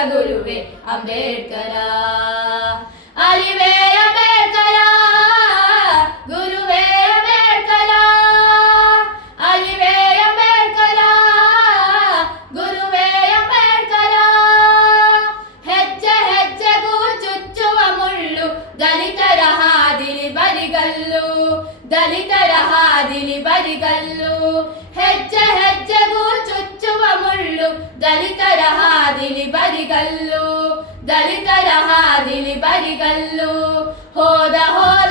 ಬೀರಿದ ಗುರುವೇ ಅಂಬೇಡ್ಕರ ಅರಿವೇ ಅಂಬೇಡ್ಕರ ಗುರುವೇ ಅಂಬೇಡ್ಕರ ಅರಿವೇ ಅಂಬೇಡ್ಕರ ಗುರುವೇ ಅಂಬೇಡ್ಕರ ಹೆಜ್ಜೆ ಹೆಜ್ಜೆಗೂ ಚುಚ್ಚುವ ಮುಳ್ಳು ದಲಿತರ ಹಾದಿಲಿ ಬರಿಗಲ್ಲು ದಲಿತರ ಹಾದಿಲಿ ಬರಿಗಲ್ಲು ಹಾದಿಲಿ ಹೋದ ಹೋದ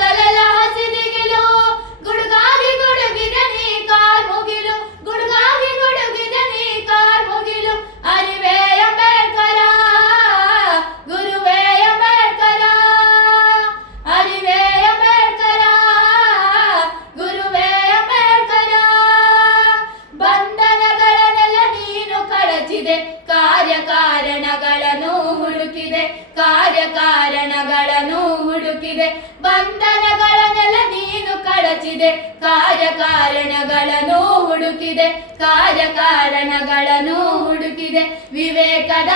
ಕಾರ್ಯಕಾರಣಗಳನ್ನು ಹುಡುಕಿದೆ. ಬಂಧನಗಳನ್ನೆಲ್ಲ ನೀನು ಕಳಚಿದೆ. ಕಾರ್ಯಕಾರಣಗಳನ್ನು ಹುಡುಕಿದೆ. ಕಾರ್ಯಕಾರಣಗಳನ್ನು ಹುಡುಕಿದೆ. ವಿವೇಕದ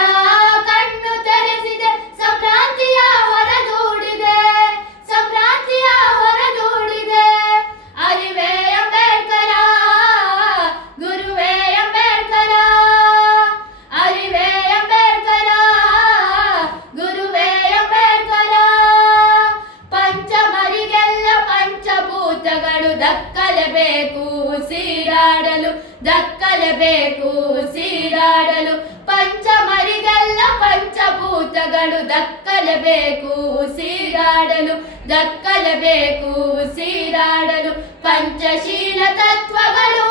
ದಕ್ಕಲೇಬೇಕು ಸೀರಾಡಲು ದಕ್ಕಲೇಬೇಕು ಸೀರಾಡಲು ಪಂಚಮರಿಗೆಲ್ಲ ಪಂಚಭೂತಗಳು ದಕ್ಕಲೇಬೇಕು ಸೀರಾಡಲು ದಕ್ಕಲೇಬೇಕು ಸೀರಾಡಲು ಪಂಚಶೀಲ ತತ್ವಗಳು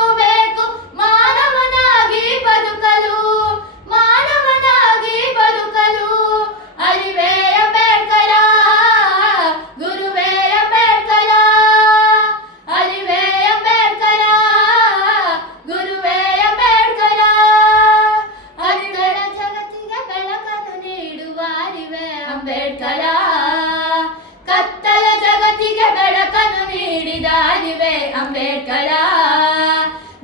ಅರಿವೇ ಅಂಬೇಡ್ಕರ.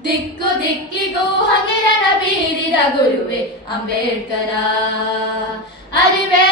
ದಿಕ್ಕು ದಿಕ್ಕಿಗೂ ಹಗಿರನ ಬೀರಿದ ಗುರುವೆ ಅಂಬೇಡ್ಕರ. ಅರಿವೆ